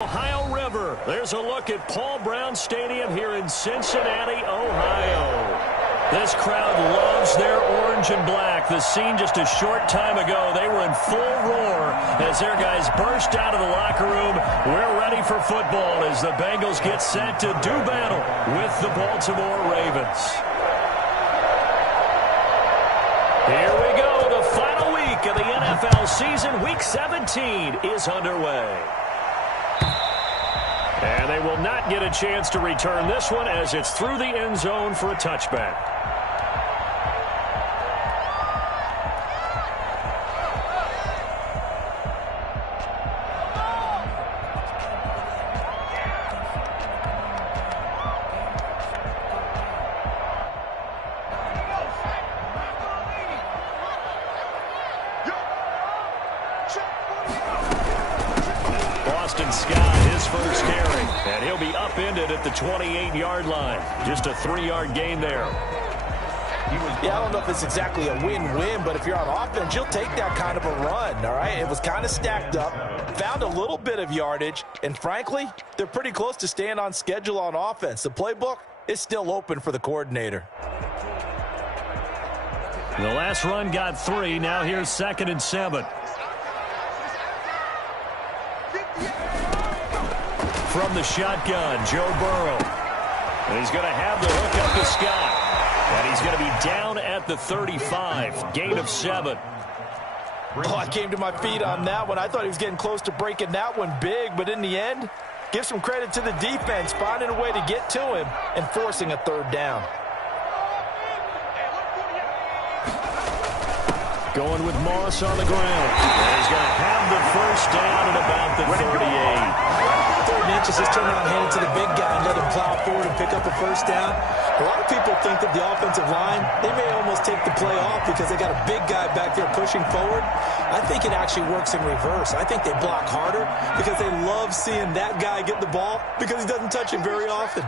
Ohio River. There's a look at Paul Brown Stadium here in Cincinnati, Ohio. This crowd loves their orange and black. The scene just a short time ago, they were in full roar as their guys burst out of the locker room. We're ready for football as the Bengals get set to do battle with the Baltimore Ravens. Here we go. The final week of the NFL season. Week 17 is underway. And they will not get a chance to return this one as it's through the end zone for a touchback. And he'll be upended at the 28-yard line. Just a 3-yard gain there. Yeah, I don't know if it's exactly a win-win, but if you're on offense, you'll take that kind of a run, all right? It was kind of stacked up, found a little bit of yardage, and frankly, they're pretty close to staying on schedule on offense. The playbook is still open for the coordinator. The last run got 3. Now here's 2nd and 7. From the shotgun, Joe Burrow. And he's going to have the hook up to Scott. And he's going to be down at the 35. Gain of 7. Oh, I came to my feet on that one. I thought he was getting close to breaking that one big, but in the end, give some credit to the defense, finding a way to get to him and forcing a 3rd down. Going with Moss on the ground. And he's going to have the 1st down at about the 38. 3rd and inches, just turn around and hand it to the big guy and let him plow forward and pick up a 1st down. A lot of people think that the offensive line, they may almost take the play off because they got a big guy back there pushing forward. I think it actually works in reverse. I think they block harder because they love seeing that guy get the ball because he doesn't touch it very often.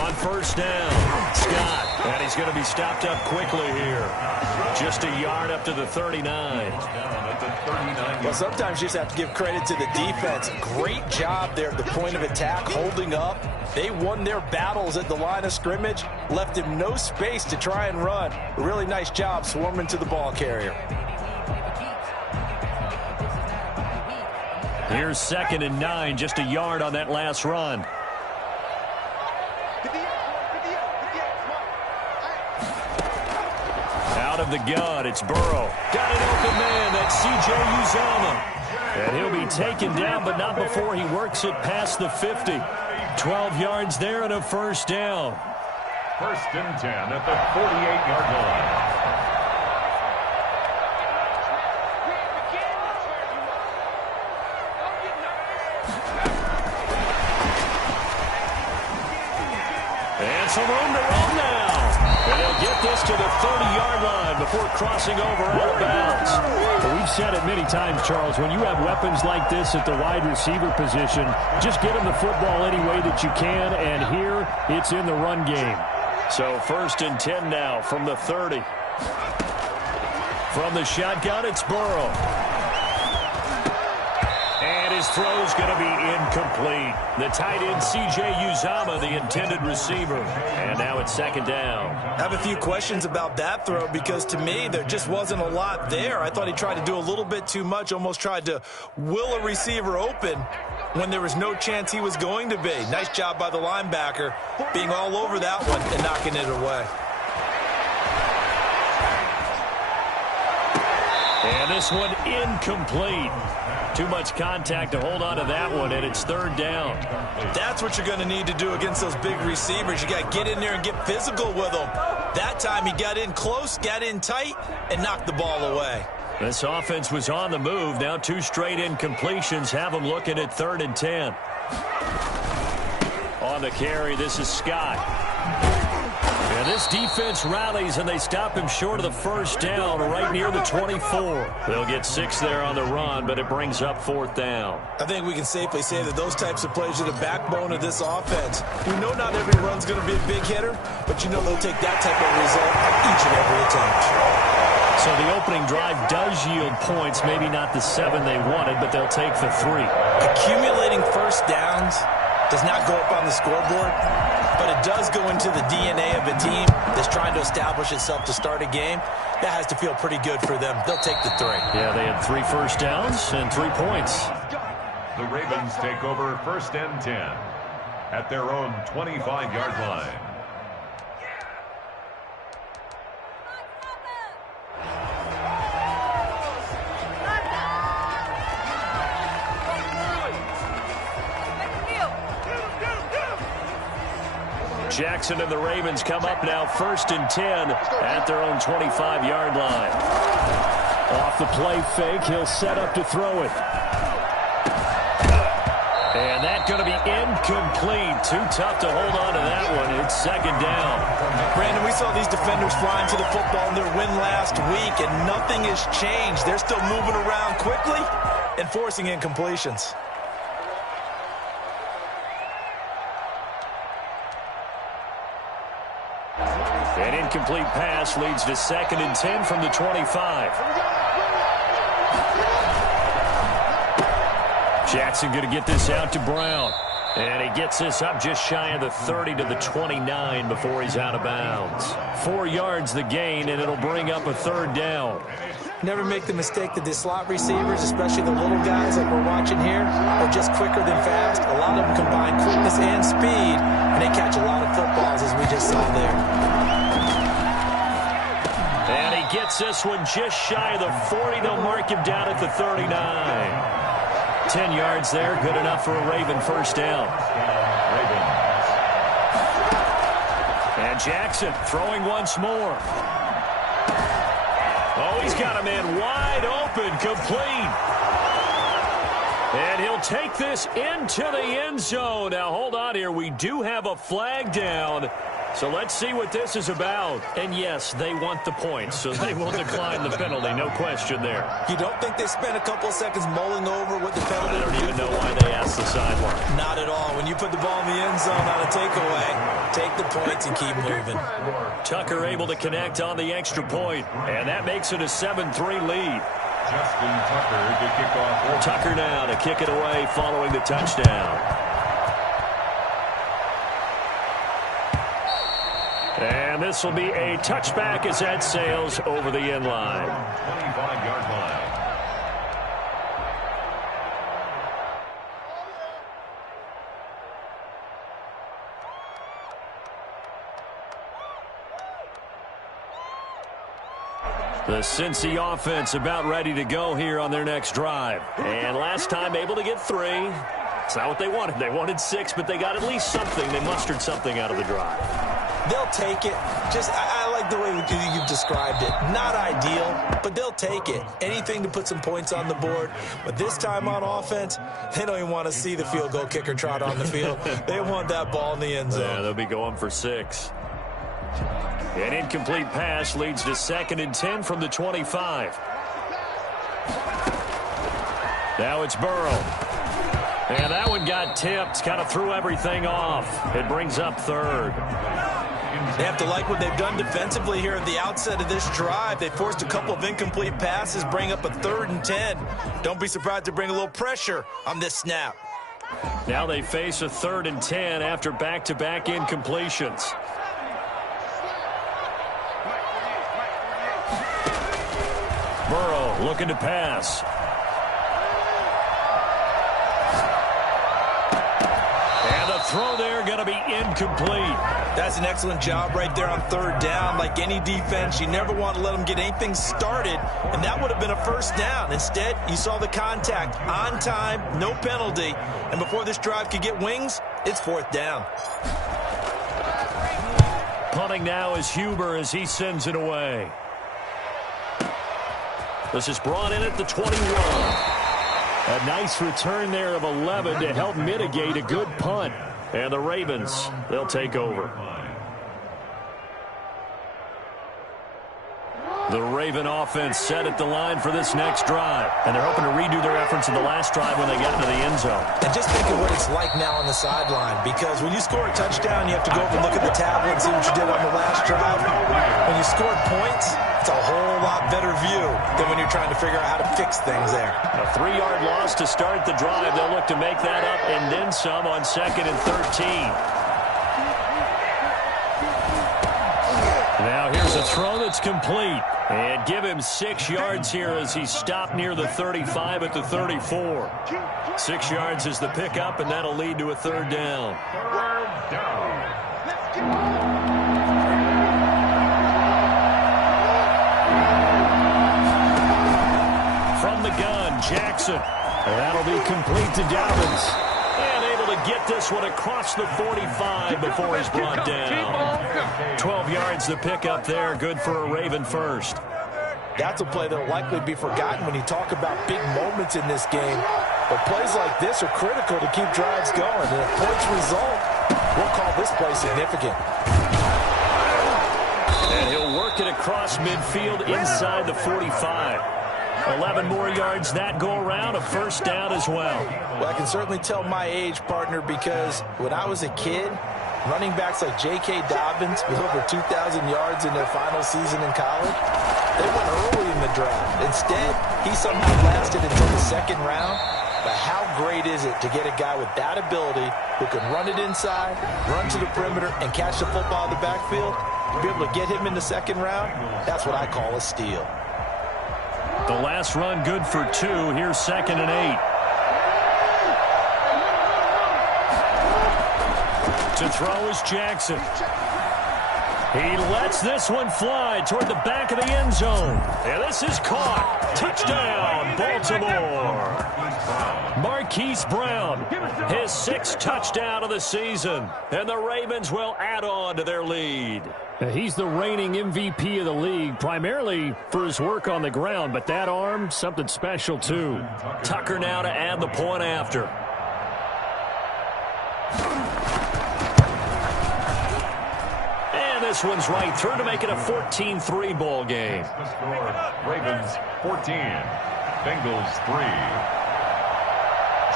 On 1st down, Scott. And he's going to be stopped up quickly here. Just a yard up to the 39. Well, sometimes you just have to give credit to the defense. Great job there at the point of attack, holding up. They won their battles at the line of scrimmage, left him no space to try and run. A really nice job swarming to the ball carrier. Here's 2nd and 9, just a yard on that last run. Out of the gun, it's Burrow. Got an open man, that's C.J. Uzomah. And he'll be taken down, but not before he works it past the 50. 12 yards there and a 1st down. 1st and 10 at the 48-yard line. And some room to run now. And they'll get this to the 30-yard line before crossing over out of bounds. Well, we've said it many times, Charles, when you have weapons like this at the wide receiver position, just get them the football any way that you can, and here it's in the run game. So 1st and 10 now from the 30. From the shotgun, it's Burrow. His throw's going to be incomplete. The tight end, C.J. Uzomah, the intended receiver. And now it's 2nd down. I have a few questions about that throw because to me there just wasn't a lot there. I thought he tried to do a little bit too much, almost tried to will a receiver open when there was no chance he was going to be. Nice job by the linebacker being all over that one and knocking it away. And this one incomplete. Too much contact to hold on to that one, and it's 3rd down. That's what you're going to need to do against those big receivers. You got to get in there and get physical with them. That time he got in close, got in tight, and knocked the ball away. This offense was on the move. Now 2 straight incompletions have them looking at 3rd and 10. On the carry, this is Scott. And this defense rallies, and they stop him short of the 1st down right near the 24. They'll get 6 there on the run, but it brings up 4th down. I think we can safely say that those types of plays are the backbone of this offense. We know not every run's going to be a big hitter, but you know they'll take that type of result each and every attempt. So the opening drive does yield points, maybe not the 7 they wanted, but they'll take the 3. Accumulating first downs does not go up on the scoreboard, but it does go into the DNA of a team that's trying to establish itself to start a game. That has to feel pretty good for them. They'll take the 3. Yeah, they had 3 first downs and 3 points. The Ravens take over 1st and 10 at their own 25-yard line. Jackson and the Ravens come up now 1st and 10 at their own 25-yard line. Off the play fake, he'll set up to throw it. And that's going to be incomplete. Too tough to hold on to that one. It's 2nd down. Brandon, we saw these defenders flying to the football in their win last week, and nothing has changed. They're still moving around quickly and forcing incompletions. An incomplete pass leads to 2nd and 10 from the 25. Jackson going to get this out to Brown. And he gets this up just shy of the 30 to the 29 before he's out of bounds. 4 yards the gain, and it'll bring up a 3rd down. Never make the mistake that the slot receivers, especially the little guys like we're watching here, are just quicker than fast. A lot of them combine quickness and speed, and they catch a lot of footballs, as we just saw there. And he gets this one just shy of the 40. They'll mark him down at the 39. 10 yards there, good enough for a Raven first down. And Jackson throwing once more. Oh, he's got a man wide open, complete. And he'll take this into the end zone. Now, hold on here. We do have a flag down. So let's see what this is about. And yes, they want the points, so they will decline the penalty. No question there. You don't think they spent a couple of seconds mulling over what the penalty I don't even know why they asked the sideline. Not at all. When you put the ball in the end zone on a takeaway, take the points and keep moving. Tucker able to connect on the extra point, and that makes it a 7-3 lead. Justin Tucker to kick off. Tucker now to kick it away following the touchdown. And this will be a touchback as that sails over the end line. 25-yard line. The Cincy offense about ready to go here on their next drive. And last time able to get 3. It's not what they wanted. They wanted 6, but they got at least something. They mustered something out of the drive. They'll take it. I like the way you've described it. Not ideal, but they'll take it. Anything to put some points on the board. But this time on offense, they don't even want to see the field goal kicker trot on the field. They want that ball in the end zone. Yeah, they'll be going for 6. An incomplete pass leads to 2nd and 10 from the 25. Now it's Burrow. And that one got tipped, kind of threw everything off. It brings up 3rd. They have to like what they've done defensively here at the outset of this drive. They forced a couple of incomplete passes, bring up a 3rd and 10. Don't be surprised to bring a little pressure on this snap. Now they face a 3rd and 10 after back-to-back incompletions. Burrow looking to pass. And the throw there going to be incomplete. That's an excellent job right there on 3rd down. Like any defense, you never want to let them get anything started, and that would have been a 1st down. Instead, you saw the contact on time, no penalty, and before this drive could get wings, it's 4th down. Punting now is Huber as he sends it away. This is brought in at the 21. A nice return there of 11 to help mitigate a good punt. And the Ravens, they'll take over. The Raven offense set at the line for this next drive. And they're hoping to redo their efforts in the last drive when they got into the end zone. And just think of what it's like now on the sideline. Because when you score a touchdown, you have to go over and look at the tablet and see what you did on the last drive. When you scored points, it's a whole lot better view than when you're trying to figure out how to fix things there. A 3-yard loss to start the drive. They'll look to make that up and then some on 2nd and 13. Now here's a throw that's complete. And give him 6 yards here as he stopped near the 35 at the 34. 6 yards is the pickup, and that'll lead to a 3rd down. From the gun, Jackson. And that'll be complete to Dobbins. And able to get this one across the 45 before he's brought down. 12 yards the pickup there. Good for a Raven first. That's a play that will likely be forgotten when you talk about big moments in this game. But plays like this are critical to keep drives going. And if points result, we'll call this play significant. And he'll work it across midfield inside the 45. 11 more yards that go around, a 1st down as well. Well, I can certainly tell my age, partner, because when I was a kid, running backs like J.K. Dobbins with over 2,000 yards in their final season in college, they went early in the draft. Instead, he somehow lasted until the 2nd round. But how great is it to get a guy with that ability who can run it inside, run to the perimeter, and catch the football in the backfield? To be able to get him in the 2nd round, that's what I call a steal. The last run good for 2. Here's 2nd and 8. To throw is Jackson. He lets this one fly toward the back of the end zone. And this is caught. Touchdown, Baltimore. Marquise Brown, his 6th touchdown of the season. And the Ravens will add on to their lead. He's the reigning MVP of the league, primarily for his work on the ground. But that arm, something special, too. Tucker now to add the point after. This one's right through to make it a 14-3 ball game. The score, Ravens 14, Bengals 3.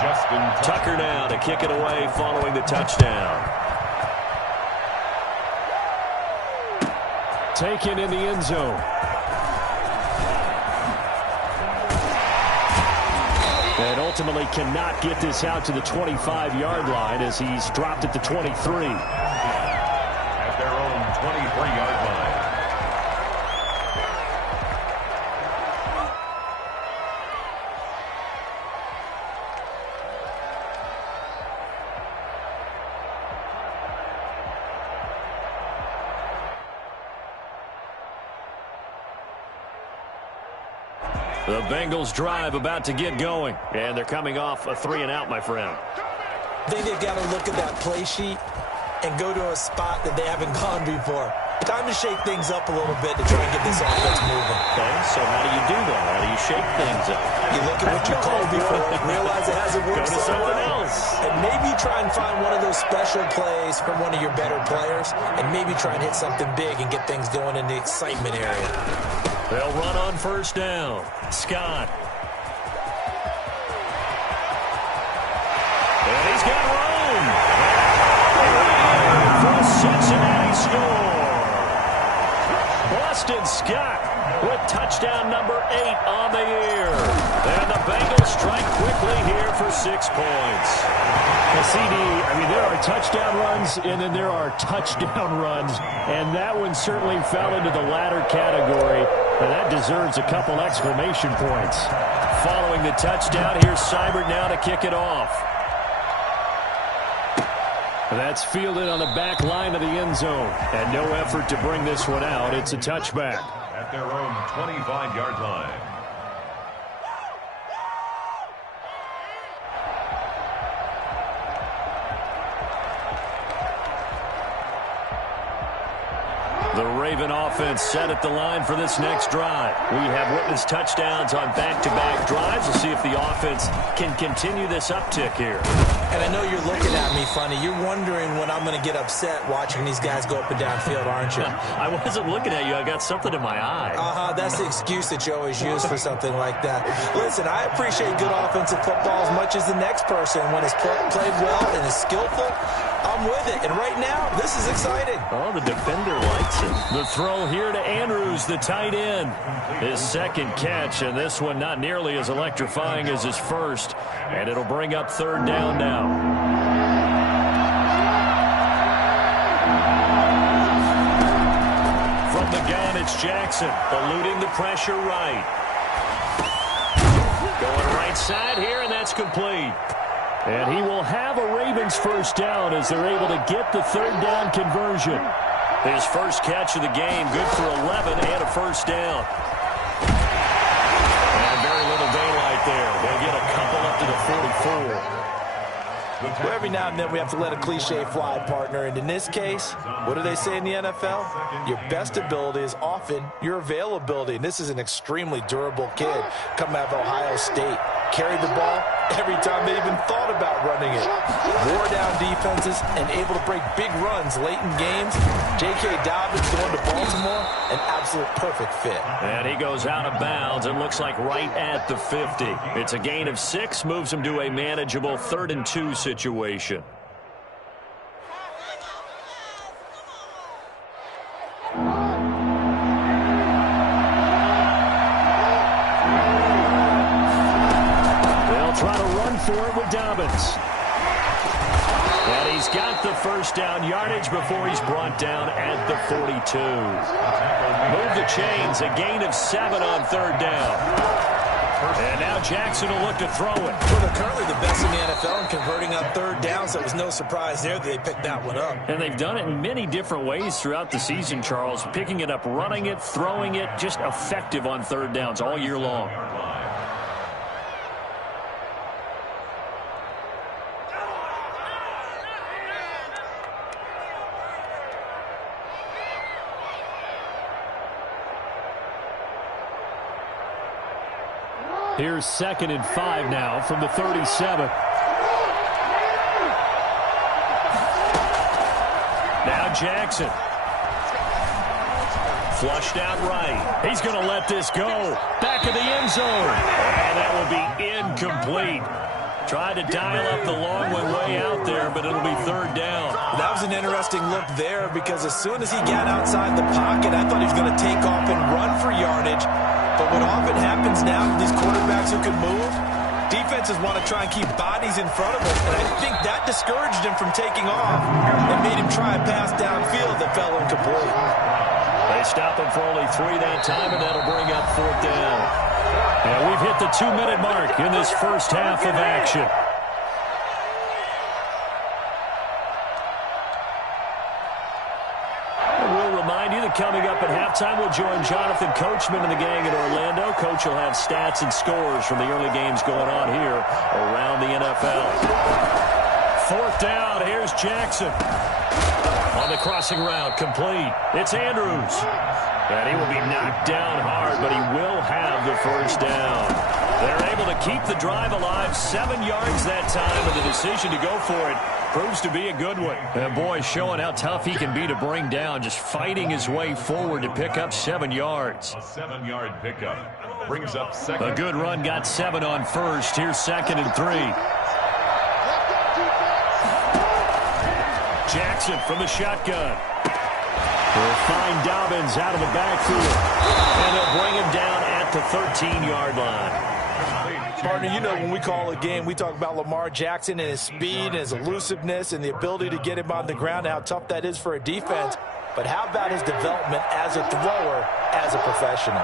Justin Tucker now to kick it away following the touchdown. Taken in the end zone. And ultimately cannot get this out to the 25-yard line as he's dropped at the 23. Their own 23-yard line. The Bengals drive about to get going. And they're coming off a 3-and-out, my friend. I think they've got to look at that play sheet and go to a spot that they haven't gone before. Time to shake things up a little bit to try and get this offense moving. Okay, so how do you do that? How do you shake things up? You look at what you called before, realize it hasn't worked Go to something else. And maybe try and find one of those special plays from one of your better players, and maybe try and hit something big and get things going in the excitement area. They'll run on 1st down. Scott. And he's got room. For a Cincinnati score. Boston Scott with touchdown number 8 on the year. And the Bengals strike quickly here for 6 points. Well, CD, I mean, there are touchdown runs, and then there are touchdown runs. And that one certainly fell into the latter category. And that deserves a couple exclamation points. Following the touchdown, here's Seibert now to kick it off. That's fielded on the back line of the end zone. And no effort to bring this one out. It's a touchback. At their own 25-yard line. The Raven offense set at the line for this next drive. We have witnessed touchdowns on back-to-back drives. We'll see if the offense can continue this uptick here. And I know you're looking at me funny. You're wondering when I'm going to get upset watching these guys go up and down field, aren't you? I wasn't looking at you. I got something in my eye. That's the excuse that you always use for something like that. Listen, I appreciate good offensive football as much as the next person. When it's played well and is skillful, I'm with it. And right now, this is exciting. Oh, the defender likes it. The throw here to Andrews, the tight end. His second catch, and this one not nearly as electrifying as his first. And it'll bring up third down now. From the gun, it's Jackson, eluding the pressure right. Going right side here, and that's complete. And he will have a Ravens first down as they're able to get the third down conversion. His first catch of the game, good for 11 and a first down. And very little daylight there. They'll get a couple up to the 44. Well, every now and then we have to let a cliche fly, partner. And in this case, what do they say in the NFL? Your best ability is often your availability. And this is an extremely durable kid coming out of Ohio State. Carried the ball every time they even thought about running it. Wore down defenses and able to break big runs late in games. J.K. Dobbins going to Baltimore, an absolute perfect fit. And he goes out of bounds. It looks like right at the 50. It's a gain of 6, moves him to a manageable 3rd and 2 situation. Try to run for it with Dobbins. And he's got the first down yardage before he's brought down at the 42. Move the chains, a gain of 7 on third down. And now Jackson will look to throw it. Well, they're currently the best in the NFL in converting on third down, so it was no surprise there that they picked that one up. And they've done it in many different ways throughout the season, Charles. Picking it up, running it, throwing it, just effective on third downs all year long. Here's 2nd and 5 now from the 37. Now Jackson. Flushed out right. He's going to let this go. Back of the end zone. And that will be incomplete. Tried to dial up the long one way out there, but it'll be third down. That was an interesting look there because as soon as he got outside the pocket, I thought he was going to take off and run for yardage. But what often happens now with these quarterbacks who can move, defenses want to try and keep bodies in front of him. And I think that discouraged him from taking off and made him try a pass downfield that fell incomplete. They stop him for only 3 that time, and that'll bring up 4th down. And we've hit the 2-minute mark in this first half of action. Coming up at halftime, we'll join Jonathan Coachman and the gang in Orlando. Coach will have stats and scores from the early games going on here around the NFL. 4th down, here's Jackson. On the crossing route, complete. It's Andrews. And he will be knocked down hard, but he will have the first down. They're able to keep the drive alive, 7 yards that time, and the decision to go for it proves to be a good one. And boy, showing how tough he can be to bring down, just fighting his way forward to pick up 7 yards. A 7-yard pickup brings up second. A good run, got 7 on first. Here's 2nd and 3. Jackson from the shotgun. Will find Dobbins out of the backfield. And they'll bring him down at the 13-yard line. Partner, you know when we call a game, we talk about Lamar Jackson and his speed and his elusiveness and the ability to get him on the ground and how tough that is for a defense. But how about his development as a thrower, as a professional?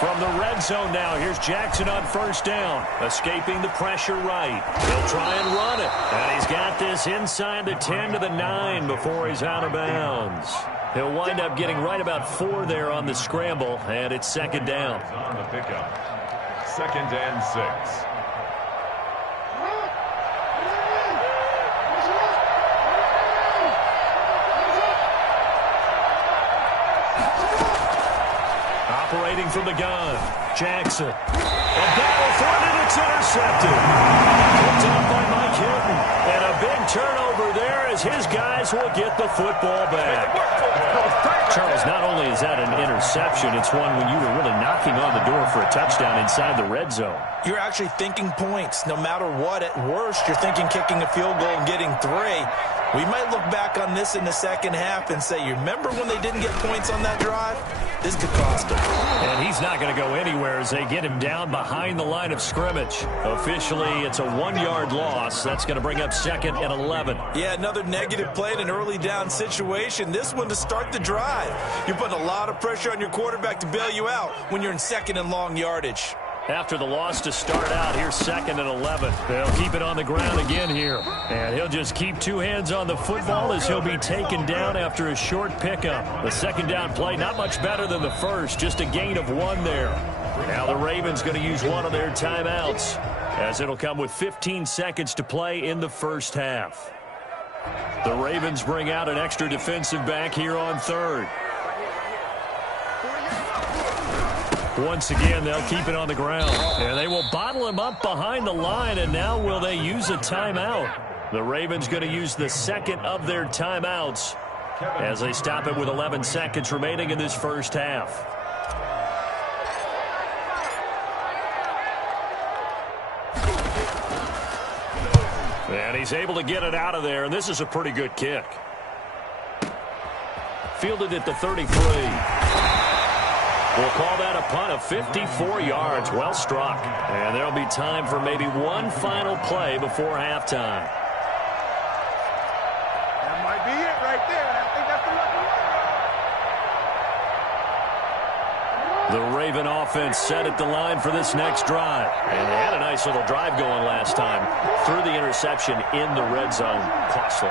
From the red zone now, here's Jackson on first down, escaping the pressure right. He'll try and run it, and he's got this inside the 10 to the 9 before he's out of bounds. He'll wind up getting right about 4 there on the scramble, and it's 2nd down. On the pickup, 2nd and 6. Operating from the gun, Jackson. A battle for it, and it's intercepted. Picked off by Mike Hilton. And a big turnover there as his guys will get the football back. Charles, not only is that an interception, it's one when you were really knocking on the door for a touchdown inside the red zone. You're actually thinking points. No matter what, at worst, you're thinking kicking a field goal and getting 3. We might look back on this in the second half and say, you remember when they didn't get points on that drive? This could cost him. And he's not going to go anywhere as they get him down behind the line of scrimmage. Officially, it's a 1-yard loss. That's going to bring up 2nd and 11. Yeah, another negative play in an early down situation. This one to start the drive. You're putting a lot of pressure on your quarterback to bail you out when you're in 2nd and long yardage. After the loss to start out, here's 2nd and 11. They'll keep it on the ground again here. And he'll just keep 2 hands on the football as he'll be taken down after a short pickup. The second down play, not much better than the first, just a gain of 1 there. Now the Ravens going to use one of their timeouts, as it'll come with 15 seconds to play in the first half. The Ravens bring out an extra defensive back here on 3rd. Once again, they'll keep it on the ground. And they will bottle him up behind the line, and now will they use a timeout? The Ravens going to use the second of their timeouts as they stop it with 11 seconds remaining in this first half. And he's able to get it out of there, and this is a pretty good kick. Fielded at the 33. We'll call that a punt of 54 yards. Well struck. And there'll be time for maybe one final play before halftime. That might be it right there. I think that's the lucky one. The Raven offense set at the line for this next drive. And they had a nice little drive going last time. Threw the interception in the red zone. Costly.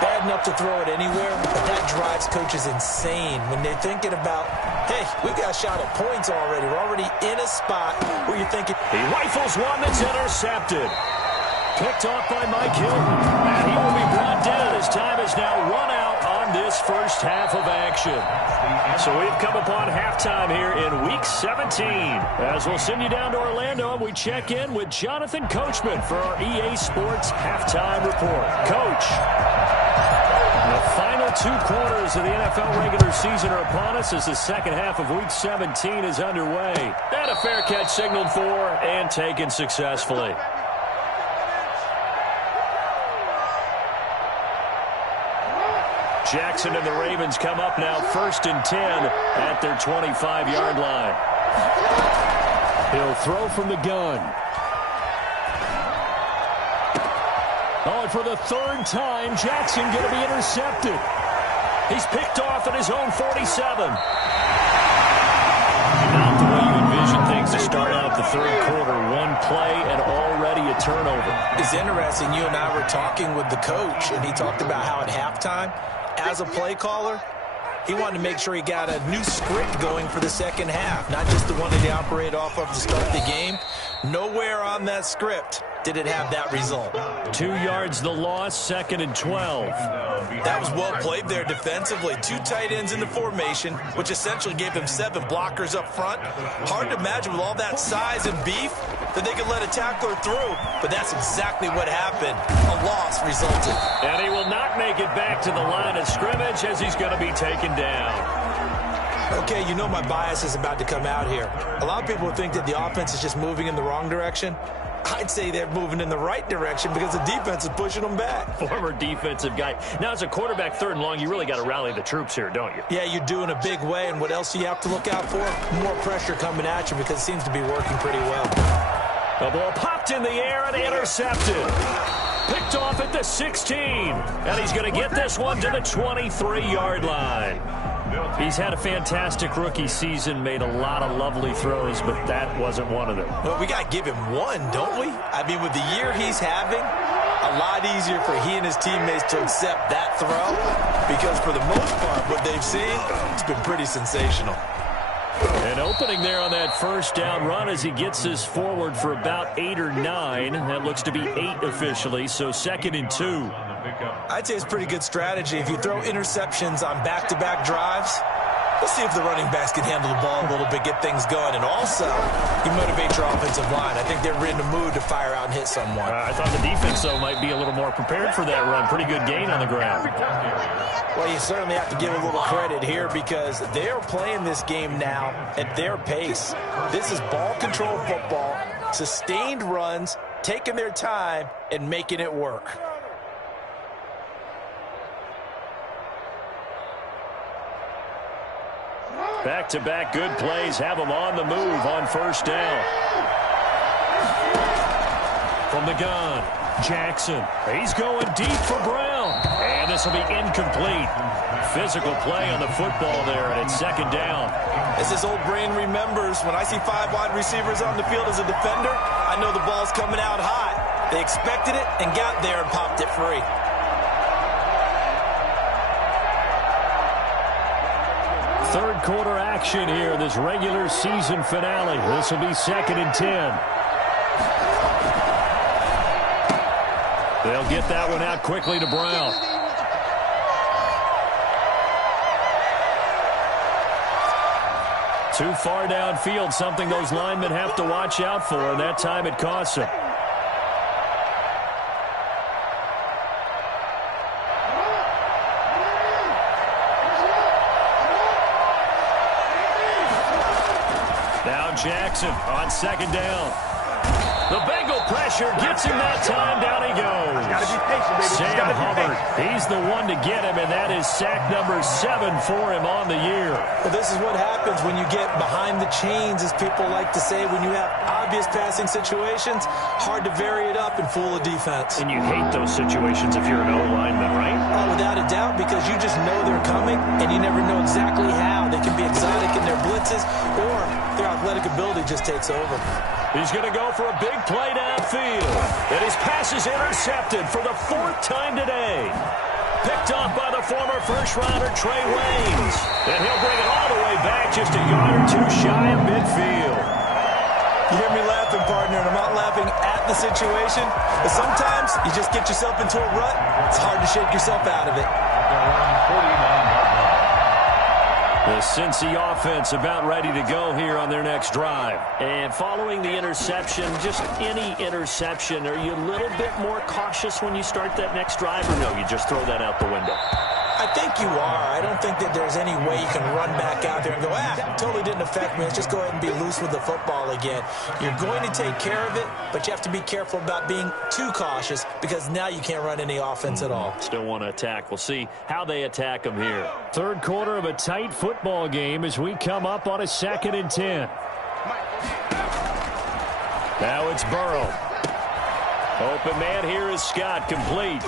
Bad enough to throw it anywhere, but that drives coaches insane when they're thinking about, hey, we've got a shot at points already. We're already in a spot where you're thinking. He rifles one that's intercepted. Picked off by Mike Hilton. And he will be brought down. His time is now run out on this first half of action. So we've come upon halftime here in Week 17. As we'll send you down to Orlando, and we check in with Jonathan Coachman for our EA Sports Halftime Report. Coach. The final 2 quarters of the NFL regular season are upon us as the second half of Week 17 is underway. And a fair catch signaled for and taken successfully. Jackson and the Ravens come up now 1st and 10 at their 25-yard line. He'll throw from the gun. Oh, and for the 3rd time, Jackson going to be intercepted. He's picked off at his own 47. Not the way you envision things to start out the 3rd quarter. 1 play and already a turnover. It's interesting. You and I were talking with the coach, and he talked about how at halftime, as a play caller, he wanted to make sure he got a new script going for the second half, not just the one that he operated off of to start the game. Nowhere on that script did it have that result. 2 yards the loss, 2nd and 12. That was well played there defensively. 2 tight ends in the formation, which essentially gave him 7 blockers up front. Hard to imagine with all that size and beef that they could let a tackler through, but that's exactly what happened. A loss resulted. And he will not make it back to the line of scrimmage as he's going to be taken down. Okay, you know my bias is about to come out here. A lot of people think that the offense is just moving in the wrong direction. I'd say they're moving in the right direction because the defense is pushing them back. Former defensive guy. Now, as a quarterback 3rd and long, you really got to rally the troops here, don't you? Yeah, you do in a big way. And what else do you have to look out for? More pressure coming at you because it seems to be working pretty well. The ball popped in the air and intercepted. Picked off at the 16. And he's going to get this one to the 23-yard line. He's had a fantastic rookie season, made a lot of lovely throws, but that wasn't one of them. Well, we got to give him one, don't we? I mean, with the year he's having, a lot easier for he and his teammates to accept that throw because for the most part, what they've seen, it's been pretty sensational. An opening there on that first down run as he gets this forward for about 8 or 9. That looks to be 8 officially, so 2nd and 2. I'd say it's pretty good strategy. If you throw interceptions on back-to-back drives, Let's see if the running backs can handle the ball a little bit, get things going. And also, you motivate your offensive line. I think they're in the mood to fire out and hit someone. I thought the defense, though, might be a little more prepared for that run. Pretty good gain on the ground. Well, you certainly have to give a little credit here because they're playing this game now at their pace. This is ball control football, sustained runs, taking their time, and making it work. Back-to-back good plays have them on the move on first down. From the gun, Jackson. He's going deep for Brown. And this will be incomplete. Physical play on the football there, and it's second down. As his old brain remembers, when I see 5 wide receivers on the field as a defender, I know the ball's coming out hot. They expected it and got there and popped it free. Third quarter action here, this regular season finale. This will be 2nd and 10. They'll get that one out quickly to Brown. Too far downfield, something those linemen have to watch out for, and that time it costs them. Now Jackson on second down. The Bengal pressure gets him that time. Down he goes. Gotta be patient, baby. Sam Hubbard, he's the one to get him, and that is sack number 7 for him on the year. Well, this is what happens when you get behind the chains, as people like to say. When you have obvious passing situations, hard to vary it up and fool a defense. And you hate those situations if you're an O-lineman, right? Oh, without a doubt, because you just know they're coming, and you never know exactly how. They can be exotic in their blitzes, or their athletic ability just takes over. He's going to go for a big play downfield. And his pass is intercepted for the 4th time today. Picked off by the former first-rounder Trey Waynes. And he'll bring it all the way back just a yard or 2 shy of midfield. You hear me laughing, partner, and I'm not laughing at the situation. But sometimes you just get yourself into a rut. It's hard to shake yourself out of it. The Cincy offense about ready to go here on their next drive. And following the interception, just any interception, are you a little bit more cautious when you start that next drive, or no, you just throw that out the window? I think you are. I don't think that there's any way you can run back out there and go, totally didn't affect me. Let's just go ahead and be loose with the football again. You're going to take care of it, but you have to be careful about being too cautious because now you can't run any offense at all. Still want to attack. We'll see how they attack them here. Third quarter of a tight football game as we come up on a 2nd and 10. Now it's Burrow. Open man here is Scott, complete.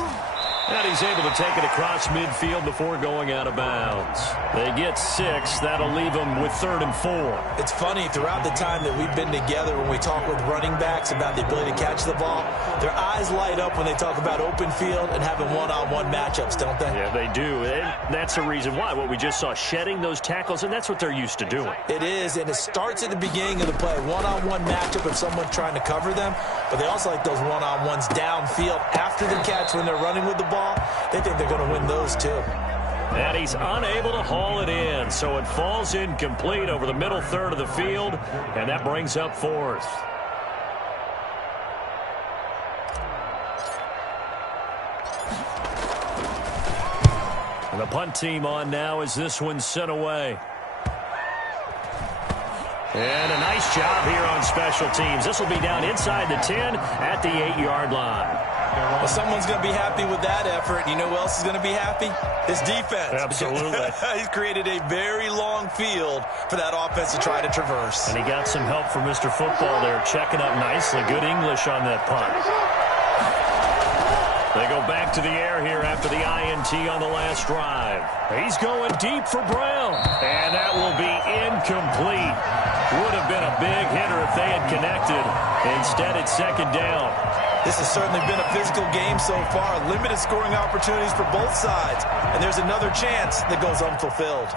And he's able to take it across midfield before going out of bounds. They get 6. That'll leave them with 3rd and 4. It's funny, throughout the time that we've been together, when we talk with running backs about the ability to catch the ball, their eyes light up when they talk about open field and having one-on-one matchups, don't they? Yeah, they do. And that's the reason why. What we just saw, shedding those tackles, and that's what they're used to doing. It is, and it starts at the beginning of the play. One-on-one matchup of someone trying to cover them, but they also like those one-on-ones downfield after the catch when they're running with the ball. They think they're going to win those, too. And he's unable to haul it in, so it falls incomplete over the middle third of the field, and that brings up 4th. And the punt team on now as this one's sent away. And a nice job here on special teams. This will be down inside the 10 at the 8-yard line. Well, someone's going to be happy with that effort. You know who else is going to be happy? His defense. Absolutely. He's created a very long field for that offense to try to traverse. And he got some help from Mr. Football there, checking up nicely. Good English on that punt. They go back to the air here after the INT on the last drive. He's going deep for Brown. And that will be incomplete. Would have been a big hitter if they had connected. Instead, it's 2nd down. This has certainly been a physical game so far. Limited scoring opportunities for both sides. And there's another chance that goes unfulfilled.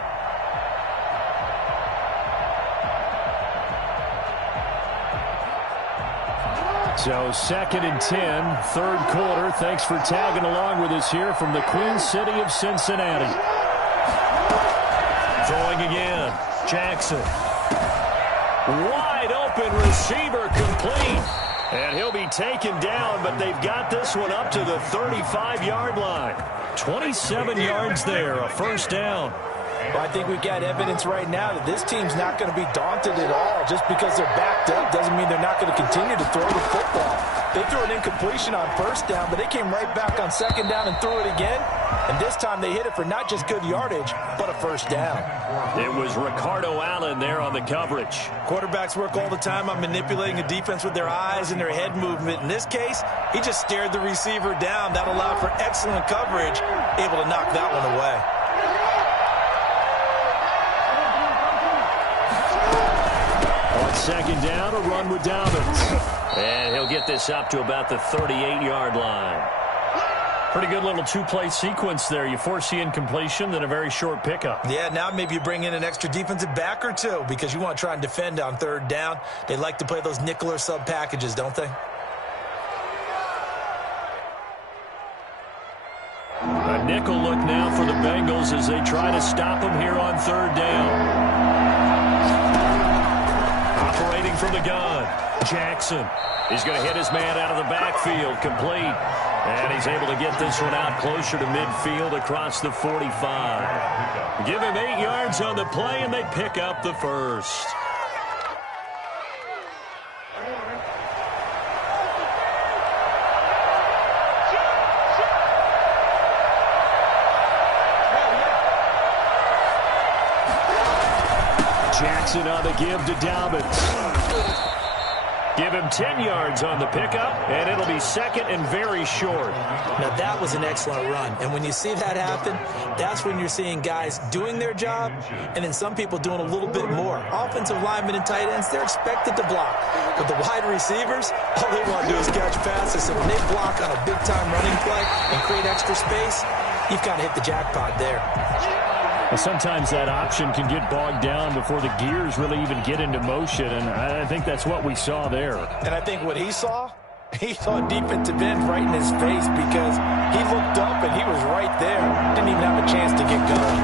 So 2nd and 10, third quarter. Thanks for tagging along with us here from the Queen City of Cincinnati. Throwing Throwing again. Jackson. Wide open receiver, complete. And he'll be taken down, but they've got this one up to the 35-yard line. 27 yards there, a first down. Well, I think we've got evidence right now that this team's not going to be daunted at all. Just because they're backed up doesn't mean they're not going to continue to throw the football. They threw an incompletion on first down, but they came right back on second down and threw it again. And this time they hit it for not just good yardage, but a first down. It was Ricardo Allen there on the coverage. Quarterbacks work all the time on manipulating a defense with their eyes and their head movement. In this case, he just stared the receiver down. That allowed for excellent coverage, able to knock that one away. On second down, a run with Dobbins. And he'll get this up to about the 38-yard line. Pretty good little two-play sequence there. You force the incompletion, then a very short pickup. Yeah, now maybe you bring in an extra defensive back or two because you want to try and defend on third down. They like to play those nickel or sub packages, don't they? A nickel look now for the Bengals as they try to stop them here on third down. Operating from the gun, Jackson. He's going to hit his man out of the backfield, complete. And he's able to get this one out closer to midfield across the 45. Give him 8 yards on the play, and they pick up the first. Jackson on the give to Dobbins. Give him 10 yards on the pickup, and it'll be second and very short. Now, that was an excellent run. And when you see that happen, that's when you're seeing guys doing their job and then some people doing a little bit more. Offensive linemen and tight ends, they're expected to block. But the wide receivers, all they want to do is catch passes. So when they block on a big-time running play and create extra space, you've got to hit the jackpot there. Well, sometimes that option can get bogged down before the gears really even get into motion, and I think that's what we saw there. And I think what he saw a defensive end right in his face because he looked up and he was right there. Didn't even have a chance to get going.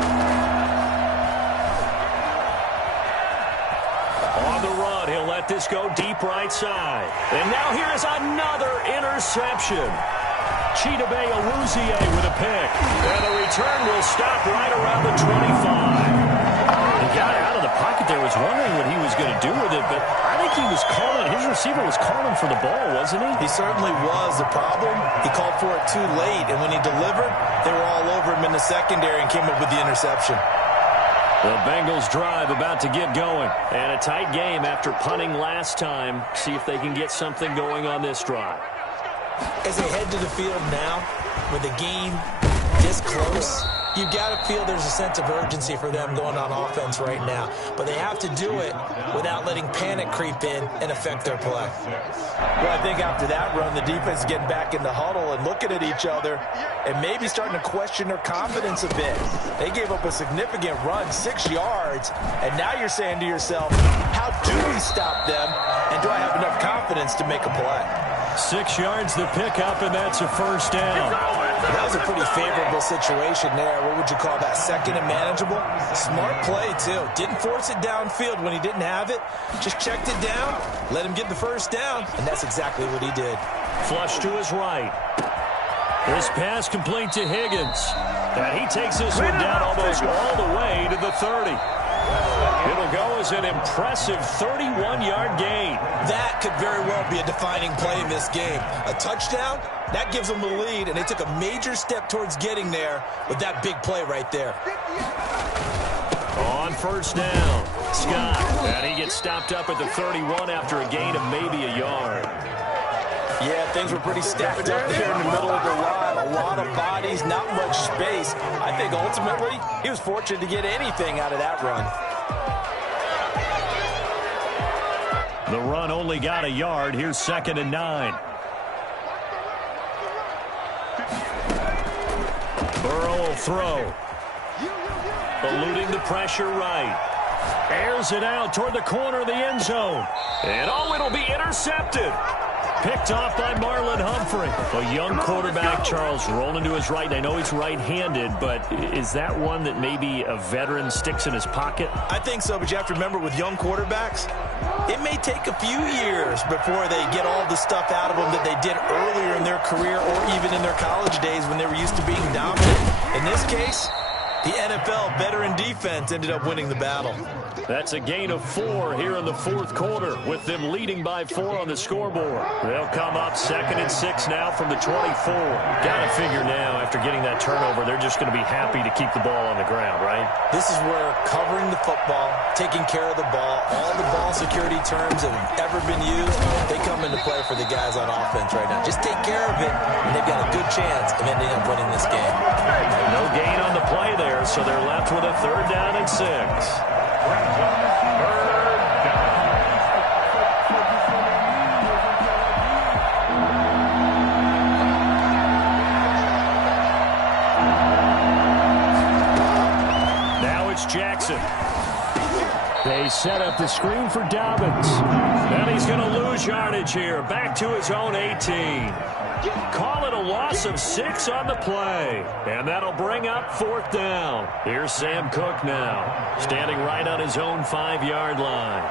On the run, he'll let this go deep right side. And now here is another interception. Chidobe Awuzie with a pick. And the return will stop right around the 25. He got out of the pocket there, was wondering what he was going to do with it, but I think he was calling, his receiver was calling for the ball, wasn't he? He certainly was. The problem, he called for it too late, and when he delivered, they were all over him in the secondary and came up with the interception. The Bengals drive about to get going. And a tight game after punting last time. See if they can get something going on this drive. As they head to the field now, with the game this close, you've got to feel there's a sense of urgency for them going on offense right now. But they have to do it without letting panic creep in and affect their play. Well, I think after that run, the defense is getting back in the huddle and looking at each other and maybe starting to question their confidence a bit. They gave up a significant run, 6 yards, and now you're saying to yourself, how do we stop them, and do I have enough confidence to make a play? 6 yards the pickup, and that's a first down. That was a pretty favorable situation there. What would you call that? Second and manageable? Smart play, too. Didn't force it downfield when he didn't have it. Just checked it down, let him get the first down, and that's exactly what he did. Flush to his right. This pass complete to Higgins. And he takes this one down almost all the way to the 30. It'll go as an impressive 31-yard gain. That could very well be a defining play in this game. A touchdown, that gives them the lead, and they took a major step towards getting there with that big play right there. On first down, Scott. And he gets stopped up at the 31 after a gain of maybe a yard. Yeah, things were pretty stacked up there in the middle of the line. A lot of bodies, not much space. I think ultimately he was fortunate to get anything out of that run. The run only got a yard. Here's 2nd and 9. Burrow will throw. Eluding the pressure right. Airs it out toward the corner of the end zone. And it'll be intercepted. Picked off by Marlon Humphrey. A young quarterback, Charles, rolling to his right. And I know he's right-handed, but is that one that maybe a veteran sticks in his pocket? I think so, but you have to remember with young quarterbacks, it may take a few years before they get all the stuff out of them that they did earlier in their career or even in their college days when they were used to being dominant. In this case, the NFL veteran defense ended up winning the battle. That's a gain of 4 here in the fourth quarter with them leading by 4 on the scoreboard. They'll come up 2nd and 6 now from the 24. Got to figure now after getting that turnover, they're just going to be happy to keep the ball on the ground, right? This is where covering the football, taking care of the ball, all the ball security terms that have ever been used, they come into play for the guys on offense right now. Just take care of it, and they've got a good chance of ending up winning this game. No gain on the play there, so they're left with a 3rd down and 6. Jackson. They set up the screen for Dobbins. And he's going to lose yardage here. Back to his own 18. Call it a loss of 6 on the play. And that'll bring up 4th down. Here's Sam Cook now, standing right on his own 5-yard line.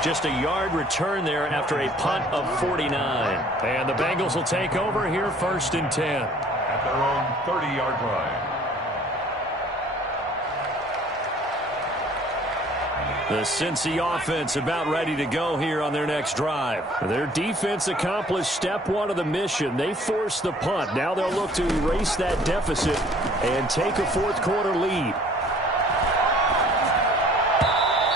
Just a yard return there after a punt of 49. And the Bengals will take over here 1st and 10. At their own 30-yard line. The Cincy offense about ready to go here on their next drive. Their defense accomplished step 1 of the mission. They forced the punt. Now they'll look to erase that deficit and take a fourth quarter lead.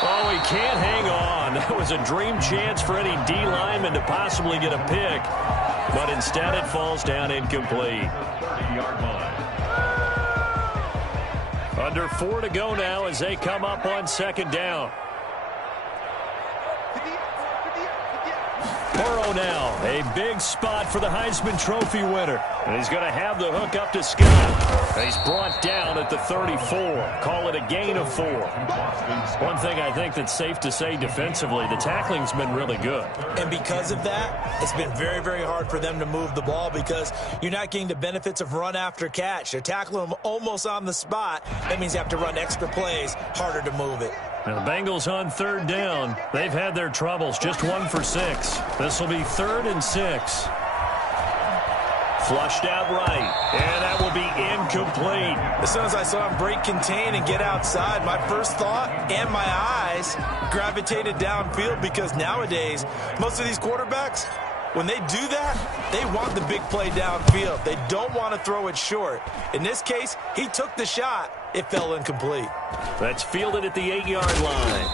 Oh, he can't hang on. That was a dream chance for any D lineman to possibly get a pick. But instead it falls down incomplete. 30-yard line. Under 4 to go now as they come up on 2nd down. Burrow now, a big spot for the Heisman Trophy winner. And he's going to have the hook up to Scott. And he's brought down at the 34. Call it a gain of 4. One thing I think that's safe to say defensively, the tackling's been really good. And because of that, it's been very, very hard for them to move the ball because you're not getting the benefits of run after catch. They're tackling them almost on the spot. That means you have to run extra plays, harder to move it. Now the Bengals on 3rd down. They've had their troubles, just 1 for 6. This will be 3rd and 6. Flushed out right, and that will be incomplete. As soon as I saw him break contain and get outside, my first thought and my eyes gravitated downfield because nowadays, most of these quarterbacks, when they do that, they want the big play downfield. They don't want to throw it short. In this case, he took the shot. It fell incomplete. That's fielded at the 8-yard line.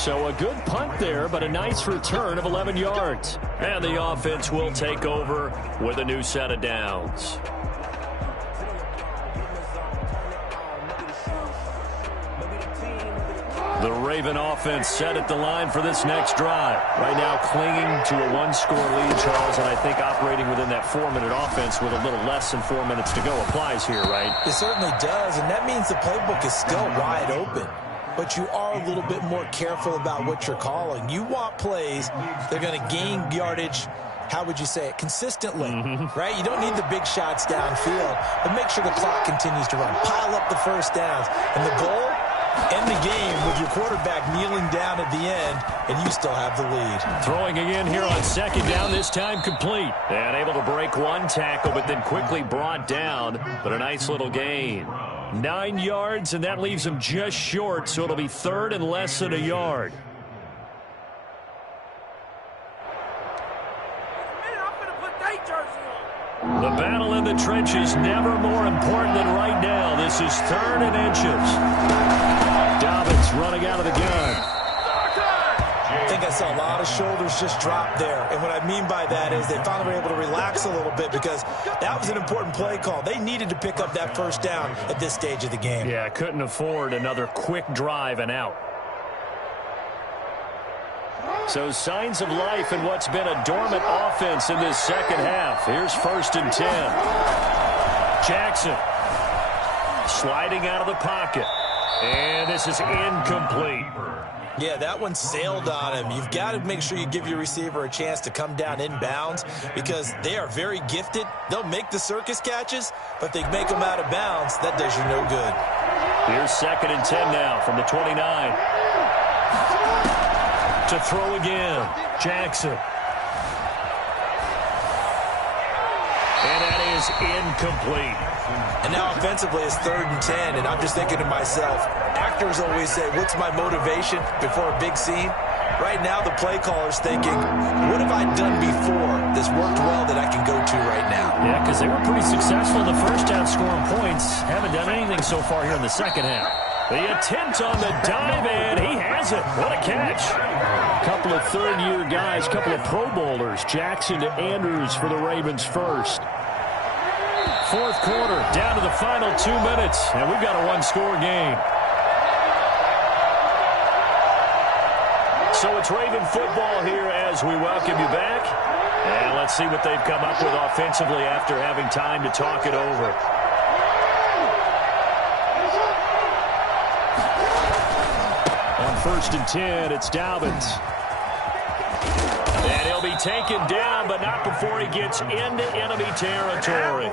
So a good punt there, but a nice return of 11 yards. And the offense will take over with a new set of downs. The Raven offense set at the line for this next drive. Right now clinging to a 1-score lead, Charles, and I think operating within that 4-minute offense with a little less than 4 minutes to go applies here, right? It certainly does, and that means the playbook is still wide open. But you are a little bit more careful about what you're calling. You want plays that are going to gain yardage, how would you say it, consistently, right? You don't need the big shots downfield, but make sure the clock continues to run. Pile up the first downs. And the goal, end the game with your quarterback kneeling down at the end, and you still have the lead. Throwing again here on 2nd down, this time complete. And able to break 1 tackle, but then quickly brought down. But a nice little gain. 9 yards, and that leaves him just short, so it'll be 3rd and less than a yard. The battle in the trenches never more important than right now. This is 3rd and inches. Dobbins running out of the gun. I think I saw a lot of shoulders just drop there. And what I mean by that is they finally were able to relax a little bit because that was an important play call. They needed to pick up that first down at this stage of the game. Yeah, couldn't afford another quick drive and out. So signs of life in what's been a dormant offense in this second half. Here's 1st and 10. Jackson Sliding out of the pocket. And this is incomplete. Yeah, that one sailed on him. You've got to make sure you give your receiver a chance to come down inbounds because they are very gifted. They'll make the circus catches, but they make them out of bounds. That does you no good. Here's 2nd and 10 now from the 29. To throw again, Jackson. And that is incomplete. And now offensively it's 3rd and 10, and I'm just thinking to myself, actors always say, what's my motivation before a big scene? Right now the play caller's thinking, what have I done before that's worked well that I can go to right now? Yeah, because they were pretty successful in the first half scoring points. Haven't done anything so far here in the second half. The attempt on the dive, and he has it. What a catch. Couple of third-year guys, couple of Pro Bowlers. Jackson to Andrews for the Ravens first. 4th quarter, down to the final 2 minutes, and we've got a one-score game. So it's Raven football here as we welcome you back. And let's see what they've come up with offensively after having time to talk it over. On 1st and 10, it's Dobbins. And he'll be taken down, but not before he gets into enemy territory.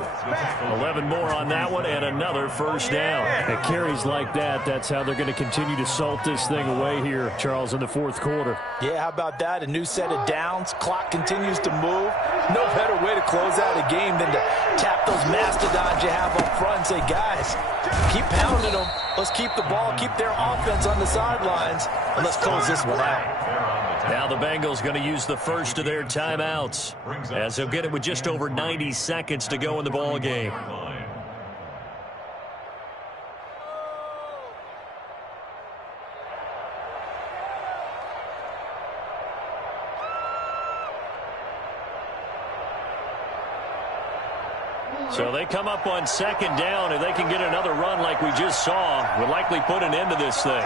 11 more on that one, and another first down. At carries like that, that's how they're going to continue to salt this thing away here, Charles, in the 4th quarter. Yeah, how about that? A new set of downs. Clock continues to move. No better way to close out a game than to tap those mastodons you have up front and say, guys, keep pounding them. Let's keep the ball, keep their offense on the sidelines, and let's close this one out. Now the Bengals going to use the first of their timeouts as they'll get it with just over 90 seconds to go in the ball game. So they come up on 2nd down. If they can get another run like we just saw, would likely put an end to this thing.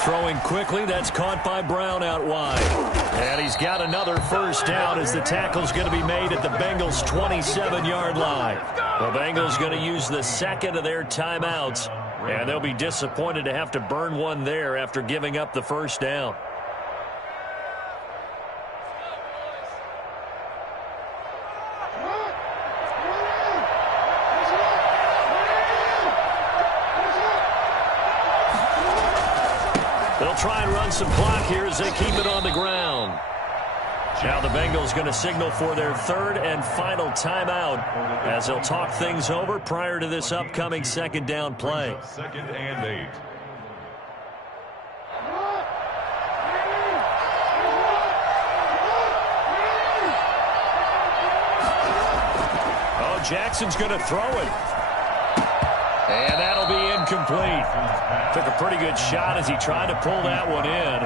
Throwing quickly, that's caught by Brown out wide. And he's got another first down as the tackle's going to be made at the Bengals' 27-yard line. The Bengals going to use the 2nd of their timeouts, and they'll be disappointed to have to burn one there after giving up the first down. They'll try and run some clock here as they keep it on the ground. Now the Bengals going to signal for their 3rd and final timeout as they'll talk things over prior to this upcoming 2nd down play. 2nd and 8. Oh, Jackson's going to throw it. And that'll be incomplete. Took a pretty good shot as he tried to pull that one in.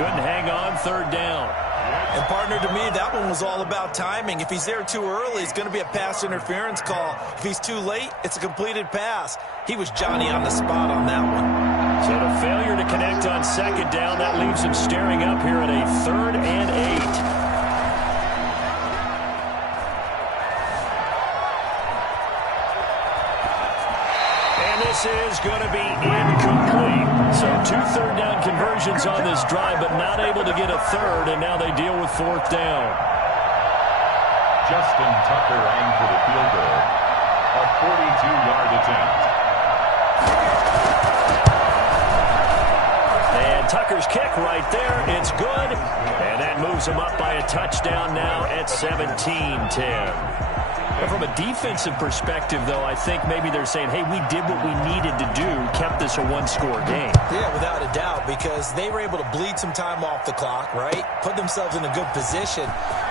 Couldn't hang on 3rd down. And, partner, to me, that one was all about timing. If he's there too early, it's going to be a pass interference call. If he's too late, it's a completed pass. He was Johnny on the spot on that one. So the failure to connect on 2nd down, that leaves him staring up here at a 3rd and 8. This is going to be incomplete. So 2 third down conversions on this drive, but not able to get a 3rd, and now they deal with 4th down. Justin Tucker on for the field goal. A 42-yard attempt. And Tucker's kick right there. It's good. And that moves him up by a touchdown now at 17-10. But from a defensive perspective, though, I think maybe they're saying, hey, we did what we needed to do, kept this a one-score game. Yeah, without a doubt, because they were able to bleed some time off the clock, right? Put themselves in a good position,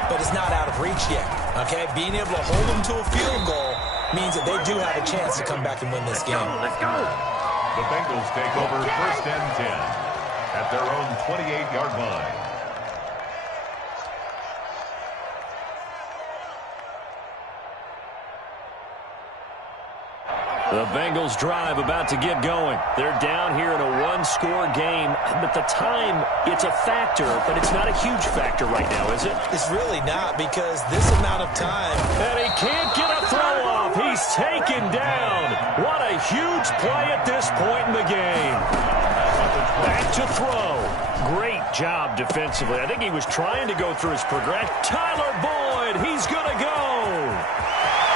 but it's not out of reach yet, okay? Being able to hold them to a field goal means that they do have a chance to come back and win this game. Let's go. The Bengals take over 1st and 10 at their own 28-yard line. The Bengals drive about to get going. They're down here in a one-score game. But the time, it's a factor, but it's not a huge factor right now, is it? It's really not, because this amount of time. And he can't get a throw off. He's taken down. What a huge play at this point in the game. Back to throw. Great job defensively. I think he was trying to go through his progression. Tyler Boyd, he's going to go.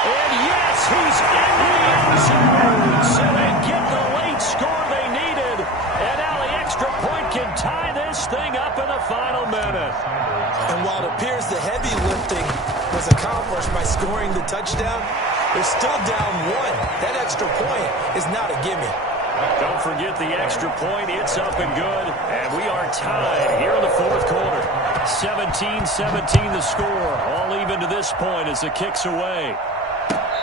And yes, he's in the end zone. So they get the late score they needed. And now the extra point can tie this thing up in the final minute. And while it appears the heavy lifting was accomplished by scoring the touchdown, they're still down one. That extra point is not a gimme. Don't forget the extra point. It's up and good. And we are tied here in the fourth quarter. 17-17 the score. All even to this point as the kick's away.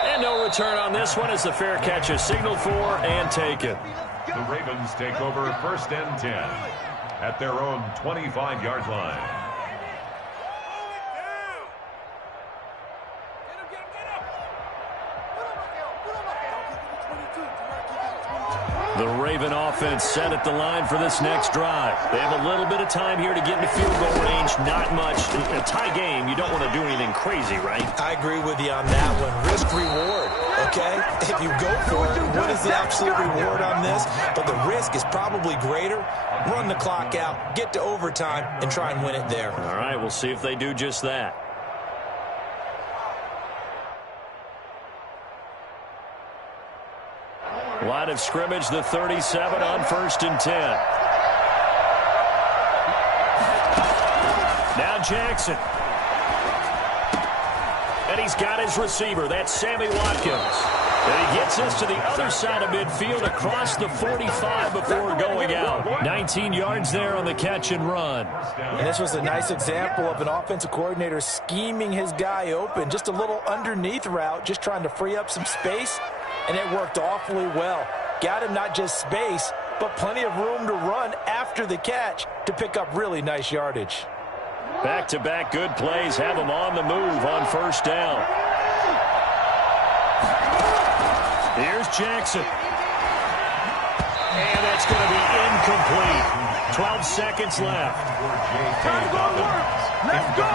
And no return on this one as the fair catch is signaled for and taken. The Ravens take over first and 10 at their own 25-yard line. The Raven offense set at the line for this next drive. They have a little bit of time here to get into field goal range. Not much. In a tie game, you don't want to do anything crazy, right? I agree with you on that one. Risk-reward, okay? If you go for it, what is the absolute reward on this? But the risk is probably greater. Run the clock out, get to overtime, and try and win it there. All right, we'll see if they do just that. Line of scrimmage, the 37 on first and 10. Now Jackson. And he's got his receiver. That's Sammy Watkins. And he gets us to the other side of midfield across the 45 before going out. 19 yards there on the catch and run. And this was a nice example of an offensive coordinator scheming his guy open. Just a little underneath route, just trying to free up some space. And it worked awfully well. Got him not just space, but plenty of room to run after the catch to pick up really nice yardage. Back-to-back good plays have him on the move on first down. Here's Jackson. And that's going to be incomplete. 12 seconds left. Time to go to work. Let's go.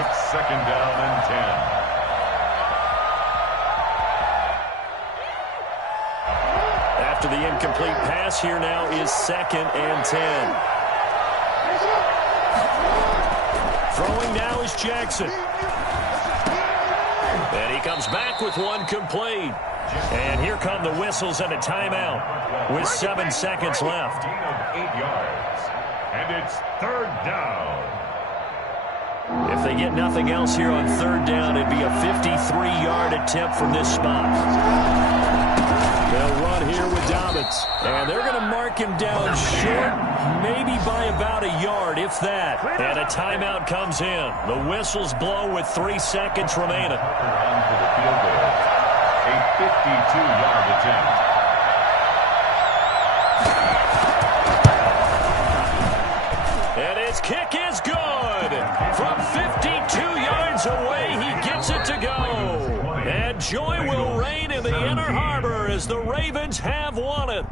It's second down and 10. After the incomplete pass, here now is second and 10. Throwing now is Jackson. And he comes back with one complete. And here come the whistles and a timeout with 7 seconds left. Gain of 8 yards. And it's third down. If they get nothing else here on third down, it'd be a 53-yard attempt from this spot. They'll run here with Dobbins. And they're going to mark him down short, maybe by about a yard, if that. And a timeout comes in. The whistles blow with 3 seconds remaining. On for the field goal. A 52-yard attempt. And his kick is good. From 52 yards away, he gets it to go. And joy will reign in the Inner Harbor as the Ravens have won it.